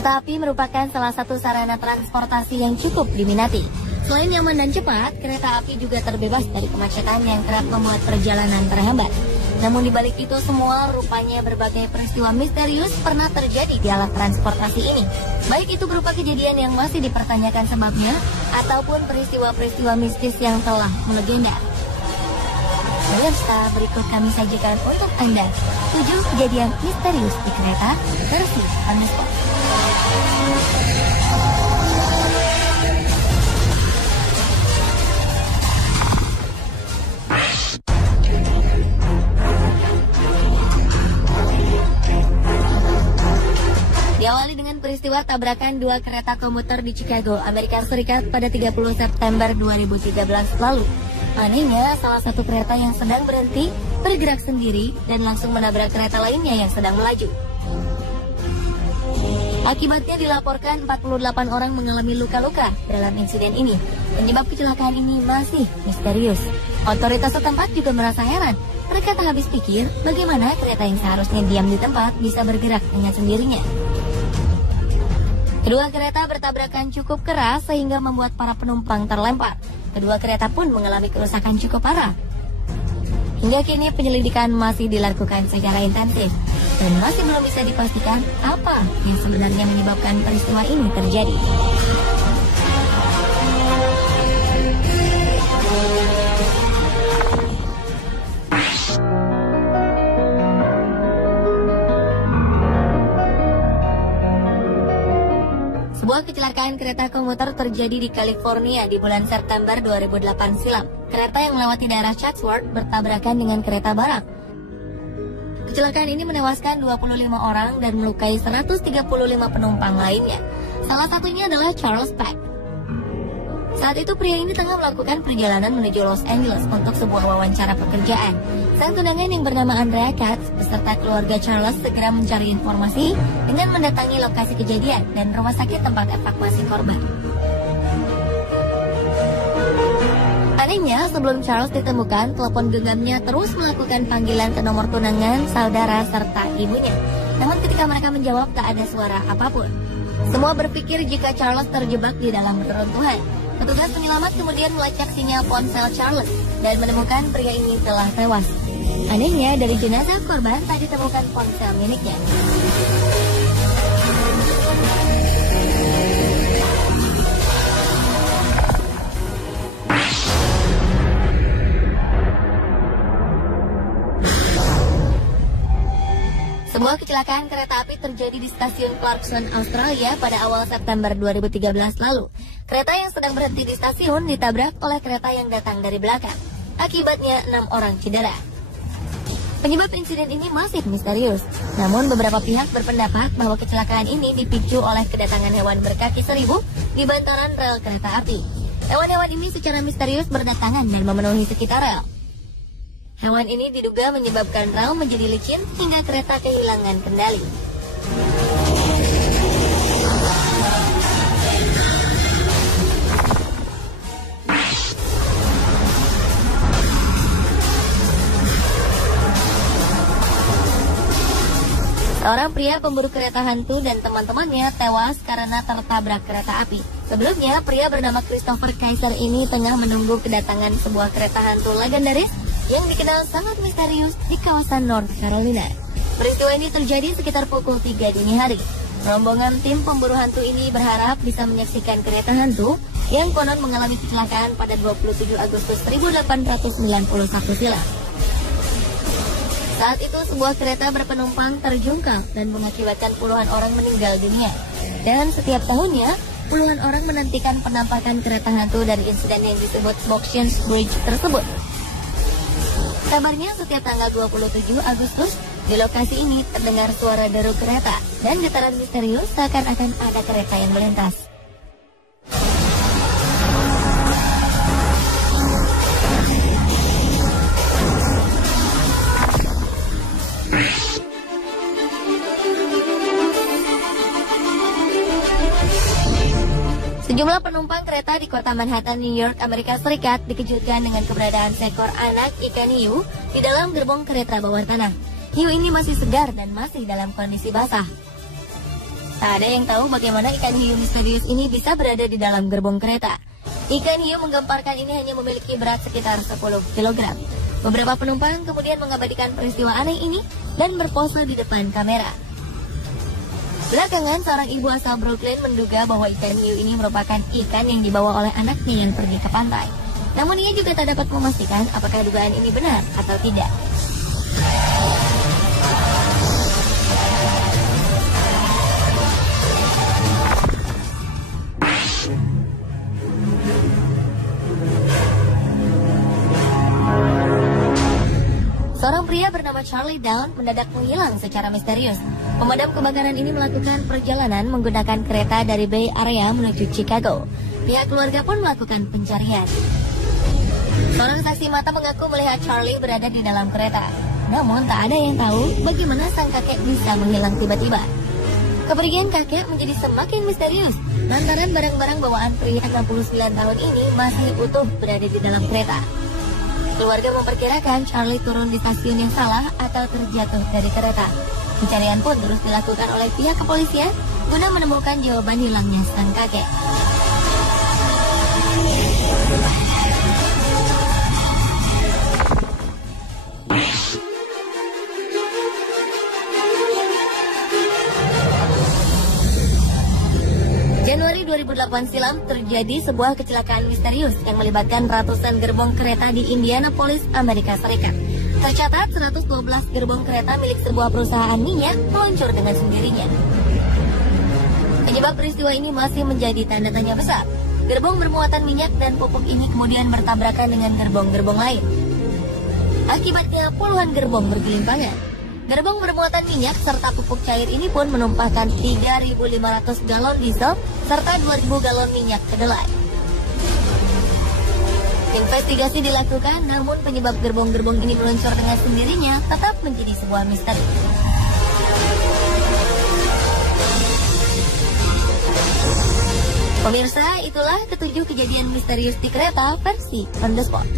Kereta api merupakan salah satu sarana transportasi yang cukup diminati. Selain nyaman dan cepat, kereta api juga terbebas dari kemacetan yang kerap membuat perjalanan terhambat. Namun di balik itu semua, rupanya berbagai peristiwa misterius pernah terjadi di alat transportasi ini. Baik itu berupa kejadian yang masih dipertanyakan sebabnya, ataupun peristiwa-peristiwa mistis yang telah melegenda. Pemirsa, berikut kami sajikan untuk Anda 7 kejadian misterius di kereta versi on the spot. Diawali dengan peristiwa tabrakan dua kereta komuter di Chicago, Amerika Serikat pada 30 September 2013 lalu. Anehnya, salah satu kereta yang sedang berhenti bergerak sendiri dan langsung menabrak kereta lainnya yang sedang melaju. Akibatnya dilaporkan 48 orang mengalami luka-luka dalam insiden ini. Penyebab kecelakaan ini masih misterius. Otoritas setempat juga merasa heran. Mereka tak habis pikir bagaimana kereta yang seharusnya diam di tempat bisa bergerak dengan sendirinya. Kedua kereta bertabrakan cukup keras sehingga membuat para penumpang terlempar. Kedua kereta pun mengalami kerusakan cukup parah. Hingga kini penyelidikan masih dilakukan secara intensif dan masih belum bisa dipastikan apa yang sebenarnya menyebabkan peristiwa ini terjadi. Sebuah kecelakaan kereta komuter terjadi di California di bulan September 2008 silam. Kereta yang melewati daerah Chatsworth bertabrakan dengan kereta barak. Kecelakaan ini menewaskan 25 orang dan melukai 135 penumpang lainnya. Salah satunya adalah Charles Peck. Saat itu pria ini tengah melakukan perjalanan menuju Los Angeles untuk sebuah wawancara pekerjaan. Sang tunangan yang bernama Andrea Katz beserta keluarga Charles segera mencari informasi dengan mendatangi lokasi kejadian dan rumah sakit tempat evakuasi korban. Anehnya, sebelum Charles ditemukan, telepon genggamnya terus melakukan panggilan ke nomor tunangan, saudara, serta ibunya. Namun ketika mereka menjawab, tak ada suara apapun. Semua berpikir jika Charles terjebak di dalam reruntuhan. Petugas penyelamat kemudian melacak sinyal ponsel Charles dan menemukan pria ini telah tewas. Anehnya, dari jenazah korban tak ditemukan ponsel miliknya. Sebuah kecelakaan kereta api terjadi di stasiun Clarkson, Australia pada awal September 2013 lalu. Kereta yang sedang berhenti di stasiun ditabrak oleh kereta yang datang dari belakang. Akibatnya 6 orang cedera. Penyebab insiden ini masih misterius. Namun beberapa pihak berpendapat bahwa kecelakaan ini dipicu oleh kedatangan hewan berkaki 1000 di bantaran rel kereta api. Hewan-hewan ini secara misterius berdatangan dan memenuhi sekitar rel. Hewan ini diduga menyebabkan rel menjadi licin hingga kereta kehilangan kendali. Seorang pria pemburu kereta hantu dan teman-temannya tewas karena tertabrak kereta api. Sebelumnya, pria bernama Christopher Kaiser ini tengah menunggu kedatangan sebuah kereta hantu legendaris yang dikenal sangat misterius di kawasan North Carolina. Peristiwa ini terjadi sekitar pukul 3 dini hari. Rombongan tim pemburu hantu ini berharap bisa menyaksikan kereta hantu yang konon mengalami kecelakaan pada 27 Agustus 1891 silam. Saat itu sebuah kereta berpenumpang terjungkal dan mengakibatkan puluhan orang meninggal dunia. Dan setiap tahunnya, puluhan orang menantikan penampakan kereta hantu dari insiden yang disebut Boxion's Bridge tersebut. Kabarnya setiap tanggal 27 Agustus, di lokasi ini terdengar suara deru kereta dan getaran misterius seakan-akan ada kereta yang melintas. Sejumlah penumpang kereta di kota Manhattan, New York, Amerika Serikat dikejutkan dengan keberadaan seekor anak ikan hiu di dalam gerbong kereta bawah tanah. Hiu ini masih segar dan masih dalam kondisi basah. Tak ada yang tahu bagaimana ikan hiu misterius ini bisa berada di dalam gerbong kereta. Ikan hiu menggemparkan ini hanya memiliki berat sekitar 10 kg. Beberapa penumpang kemudian mengabadikan peristiwa aneh ini dan berpose di depan kamera. Belakangan, seorang ibu asal Brooklyn menduga bahwa ikan hiu ini merupakan ikan yang dibawa oleh anaknya yang pergi ke pantai. Namun ia juga tak dapat memastikan apakah dugaan ini benar atau tidak. Seorang pria bernama Charlie Down mendadak menghilang secara misterius. Pemadam kebakaran ini melakukan perjalanan menggunakan kereta dari Bay Area menuju Chicago. Pihak keluarga pun melakukan pencarian. Seorang saksi mata mengaku melihat Charlie berada di dalam kereta. Namun tak ada yang tahu bagaimana sang kakek bisa menghilang tiba-tiba. Kepergian kakek menjadi semakin misterius lantaran barang-barang bawaan pria 69 tahun ini masih utuh berada di dalam kereta. Keluarga memperkirakan Charlie turun di stasiun yang salah atau terjatuh dari kereta. Pencarian pun terus dilakukan oleh pihak kepolisian guna menemukan jawaban hilangnya sang kakek. Januari 2008 silam terjadi sebuah kecelakaan misterius yang melibatkan ratusan gerbong kereta di Indianapolis, Amerika Serikat. Tercatat 112 gerbong kereta milik sebuah perusahaan minyak meluncur dengan sendirinya. Penyebab peristiwa ini masih menjadi tanda tanya besar. Gerbong bermuatan minyak dan pupuk ini kemudian bertabrakan dengan gerbong-gerbong lain. Akibatnya puluhan gerbong bergelimpangan. Gerbong bermuatan minyak serta pupuk cair ini pun menumpahkan 3.500 galon diesel serta 2.000 galon minyak kedelai. Investigasi dilakukan, namun penyebab gerbong-gerbong ini meluncur dengan sendirinya tetap menjadi sebuah misteri. Pemirsa, itulah ketujuh kejadian misterius di kereta versi On The Spot.